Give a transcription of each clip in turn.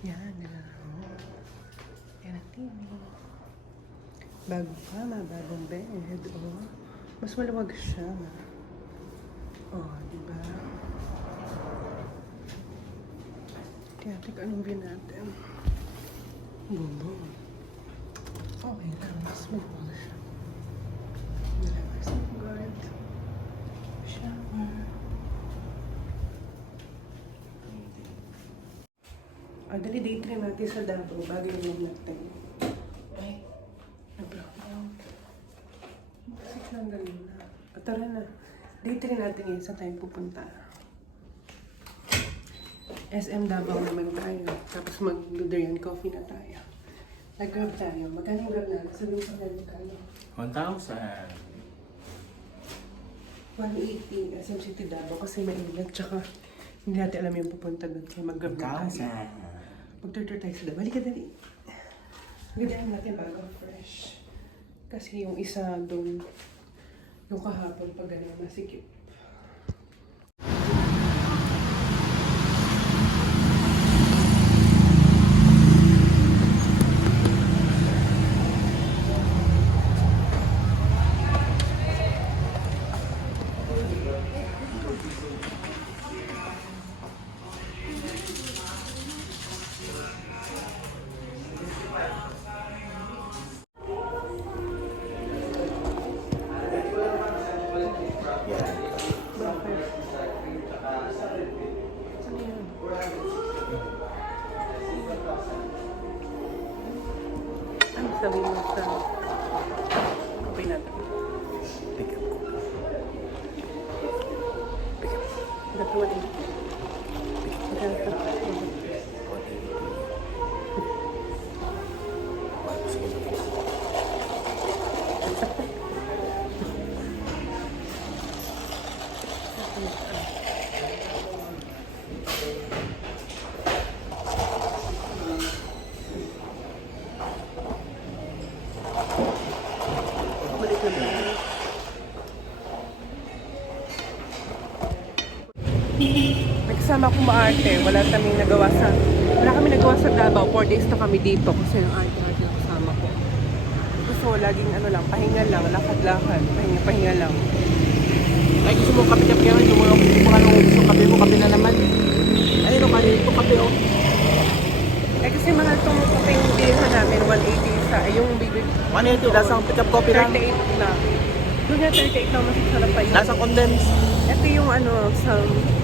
Yan, nilaro. Yan ang TV. Bagong kama, bagong bed. Oh. Mas maluwag siya. Oh, diba? Kaya tika anong view natin. Bumbo. Okay lang, mas maluwag siya. Nilabas ang guard. Shower. Dali day 3 natin sa Davao bago yung room natin. Ay, na-block out. Masik lang dali na. Tara na. Day 3 natin ngayon sa tayo pupunta. SM Davao naman tayo. Tapos mag-Durian Coffee na tayo. Nag-grab tayo. Magkano yung grab natin? Sabihin sa kanya magkano? 1,000. 180 SM City Davao kasi mainit. Tsaka hindi natin alam yung pupunta doon. Kaya mag-grab na tayo. 1,000. Mag-turtor tayo sa Davao. Halika dali. Gadahin natin bago fresh. Kasi yung isa doon, yung kahapon pag gano'n, masikip. Ano sabihin mo sa kape natin? Pick up ko. Natuwa din. Balik na ba? May kasama akong maarte. Wala kami nagawa sa Davao. 4 days na kami dito kasi yung arte-arte na kasama ko. Gusto ko laging ano lang, pahinga lang, lakad-lakad, pahinga lang. Ay, gusto mo kape-kape yan? Yung mga gusto kape mo, kape na naman. Ay, no, kanina ito kape, oh. Eh kasi mahal itong kape yung bilihan namin, 180 isa. Yung bibig, 180, lasang pick up coffee lang. 38 na. Doon nga 38 na, masasarap pa yun. Lasang condense. Ito yung ano, sa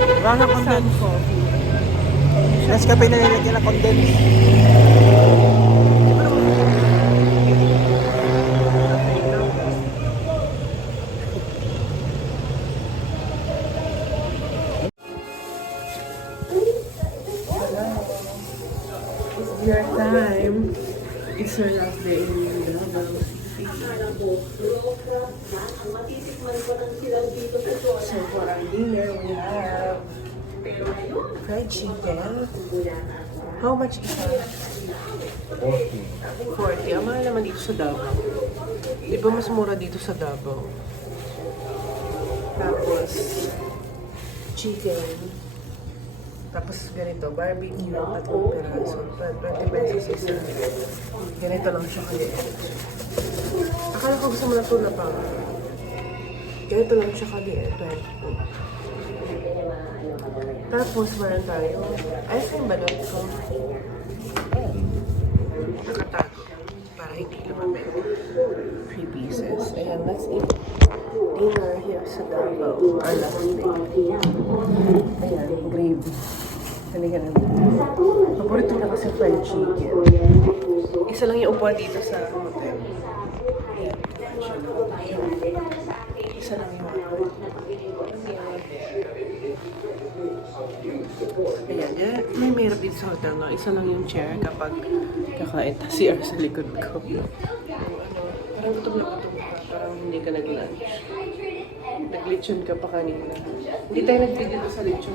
Lasang condense. coffee. Nescafe na nilagyan ng condense. It's your time. It's your last day in Davao. So for our dinner, we have fried chicken. How much is that? 40. Ang mahal naman dito sa Davao. Di ba mas mura dito sa Davao? Tapos, chicken. Tapos ganito, barbecue, tatlong peraso. 20 pesos isa. Ganito lang siya kaliit. Akala ko gusto mo na tuna pa. Ganito lang siya kaliit. 20. Tapos meron tayo. Ayos na yung balot ko. Nakatago. Para hindi lumamig. 3 pieces. Ayan, let's eat dinner here sa Davao. Our last day. Ayan, gravy. Halika na. Paborito na kasi fried chicken. Isa lang yung upuan dito sa hotel. Ayan. Isa lang yung upuan. Ayan, may mayroon dito sa hotel, no? Isa lang yung chair kapag kakain. CR sa likod ko. Parang gutom na gutom ka. Parang hindi ka nag-lunch. Nag-lechon ka pa kanina. Hindi tayo nag-video sa lechon.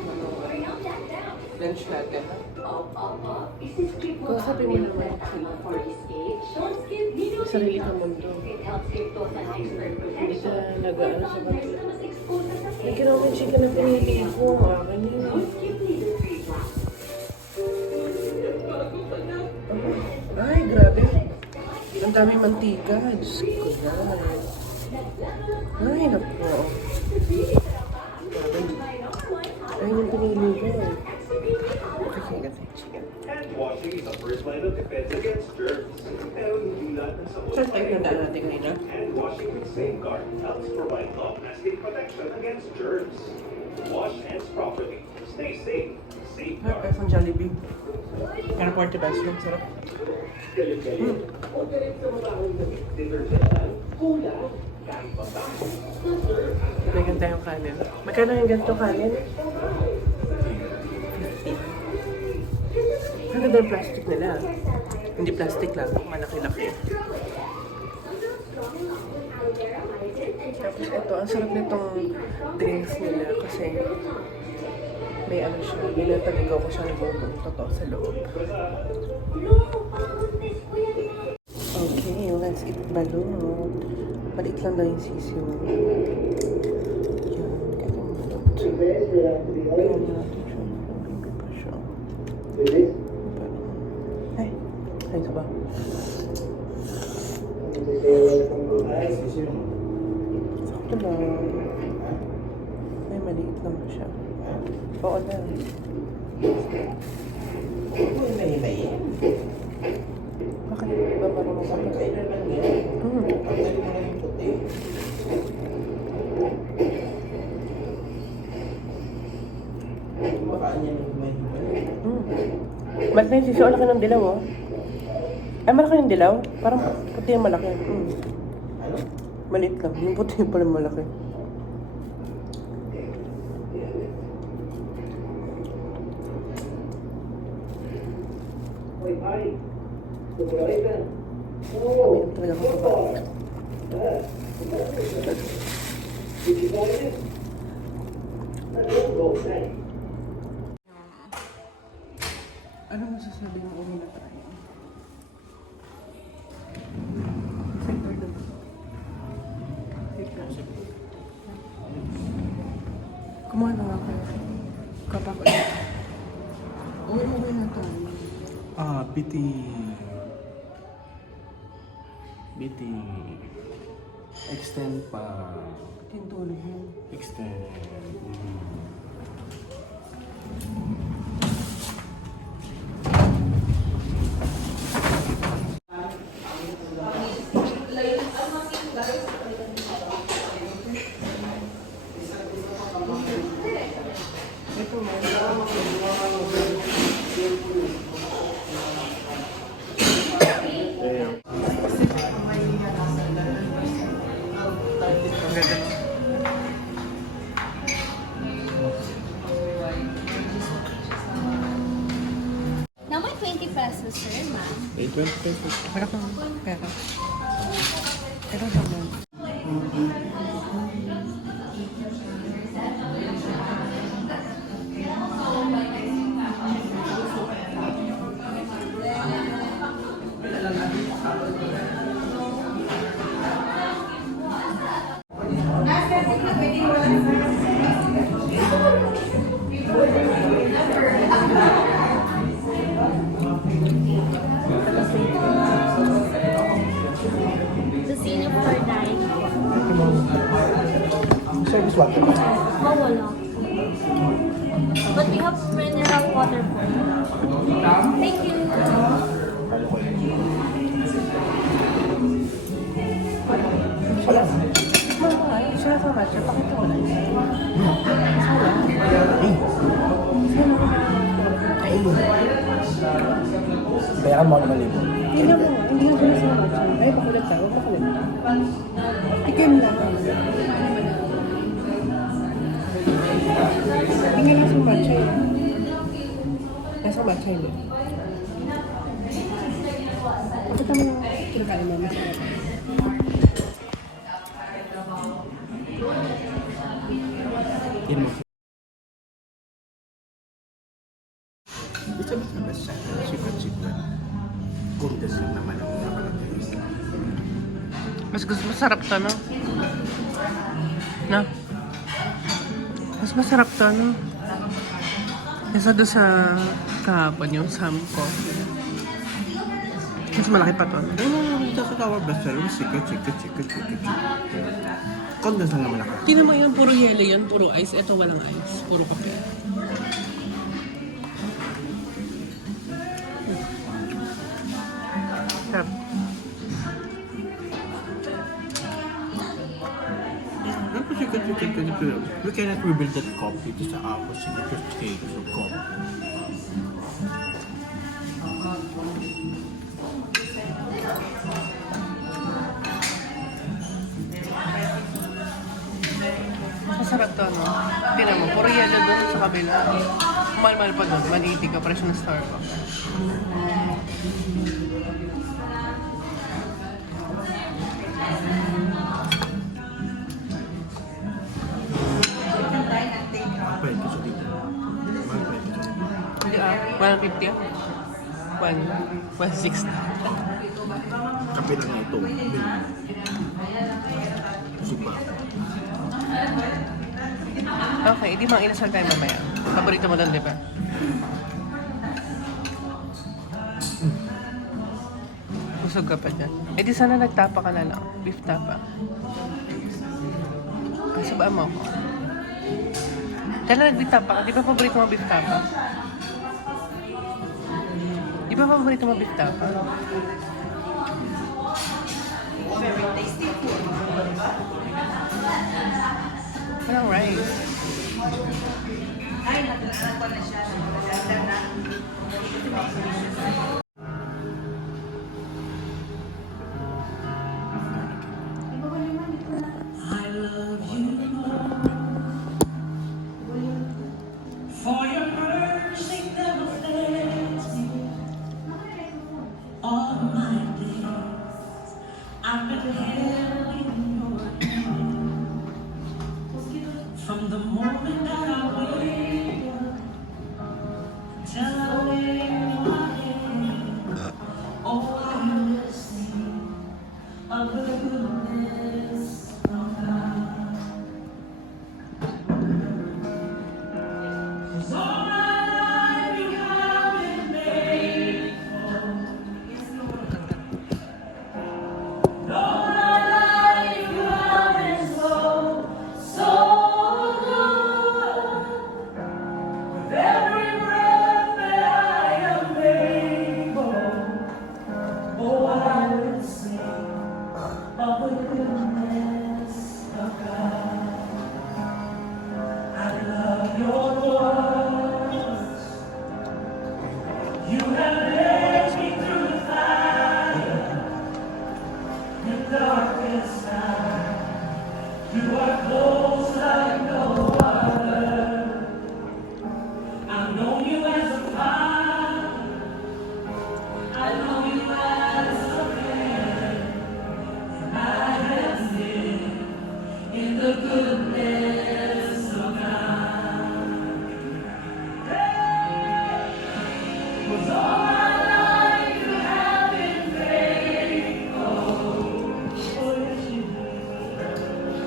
Lunch natin. Kung sabi mo naman, sarili ka mundo. Hindi ka nag-ano sa bato. May kinawin chicken na pinili ko. Kanina. daming mantika. Diyos ko na. Ay, naku. Ayun yung pinili ko. Okay, that's chicken. Hand washing is the first line of defense against germs. Pero hindi lahat ng sabon Saan tayo nandaan natin kanina? hand washing with Safeguard helps provide long-lasting protection against germs. Wash hands properly. Stay safe. Safeguard. Ay, from Jollibee. Pero 40 pesos lang, sarap. May ganda yung kanin. Magkano yung ganito kanin? 50. Ang ganda yung plastic nila. Hindi plastic lang, malaki-laki. Tapos ito, ang sarap nitong drinks nila kasi may ano siya, binataligaw ko siya ng buong totoo sa loob. Okay, let's eat balot. Maliit lang daw yung sisiw. Yan, ganyan balot. Ganyan natin siya. Baby pa siya. Ay, ay ito ba? Ito ba? Ay, maliit lang siya. Oo na. Bakit ba marunong ka pa? Malaki yung sisiw, laki ng dilaw, oh. Ay, malaki yung dilaw? Parang puti yung malaki. Maliit lang. Yung puti yung pala malaki. Uminom talaga ako pa. Ano masasabi ng ulo na tayo? Kumuha na nga kayo. Kapag ulit. Uwi na tayo. BT. Extend pa. Tintulog yun. Extend. Ito mo. Naman 20 pesos, sir, ma'am. 20 pesos. Pera pa. Pera. Pera naman. The senior for 9. Service water. Oh, wala. But we have mineral water for you. Thank you. Mama, sila sa matcha. Pakita mo lang. Bayaran mo naman libo. Hindi mo. Hindi nga sila sa matcha. Ay, bakulat ka. Huwag bakulat. Tikim lang. Hindi nga sa matcha yun. Nasa matcha yun. Pakita mo yung kinakain mo. Masarap. Yun mo. Bisa bisa basa. Sipat-sipat. Kundas lang naman ang nakalagay. Mas gusto masarap to, no? No? Mas masarap to, no? Kesa doon sa kahapon yung Sam ko. Mas malaki pa to. Dito sa Tower Bestseller, secret. Condense lang naman ako. Tingnan mo yun, puro yelo yun, puro ice. Ito walang ice, puro kape. Sarap. Pero secret. We cannot rebuild that coffee. Ito sa Apple signature cake of coffee. Masarap to, no? Tingnan mo, puro yelo doon sa kabila. Mahal-mahal pa doon, 180 ka, presyo ng Starbucks. Mahal pa yun kasi dito. Hindi 150 ah. 160. Kape lang nga ito. Busog pa. Okay, hindi mang inasal tayo mamaya. Paborito mo doon, di ba? Busog ka pa dyan. Eh di sana nagtapa ka na lang. Beef tapa. Sabaan mo ako. Kaya nag-beef tapa ka. Di ba paborito mo beef tapa? Di ba paborito mo beef tapa? Walang rice. For your mercy never fails me. All my days I've been held in your hand. From the moment that I wake up till I lay my head, oh, I will sing of the goodness of God. 'Cause all my life you have been faithful. All my life you have been so good. With every breath that I am able, oh, I will sing of the goodness of God. I love your voice. You have led me through the fire, the darkest night. You are close like no other. I know you as a father. I know you as a friend. And I have lived in the goodness of God. Was all my life you have been faithful. Oh, yes, you have.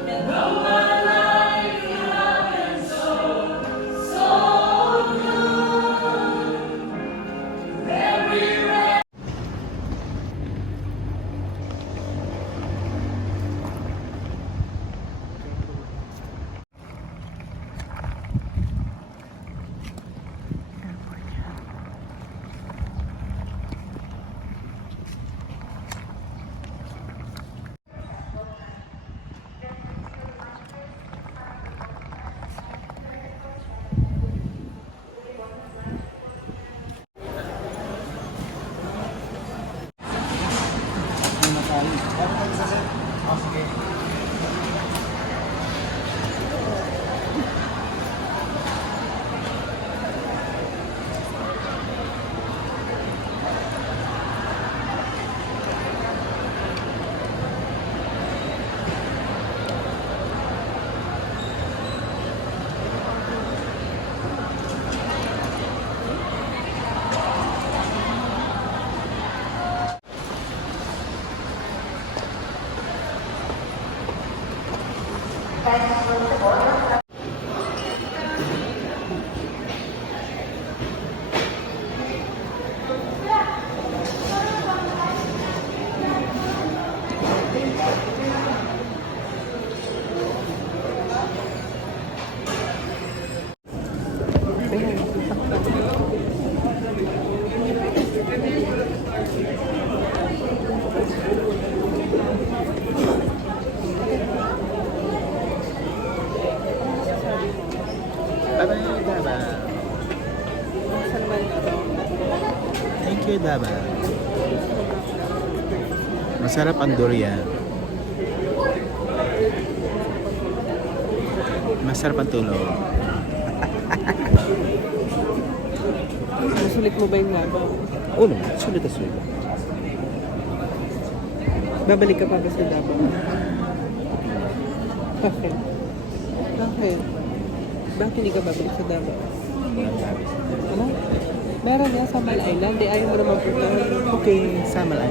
And all my life you have been so good. Every breath. kayo Davao. Masarap ang durian. Masarap ang tulog. Nasulit mo ba yung Davao? Oo naman, sulit na sulit. Babalik ka pa ba sa Davao? Bakit? Bakit? Bakit hindi ka babalik sa Davao? Ano? Meron nga sa Mal Island. Di ayaw mo naman punta. Okay, sama lang.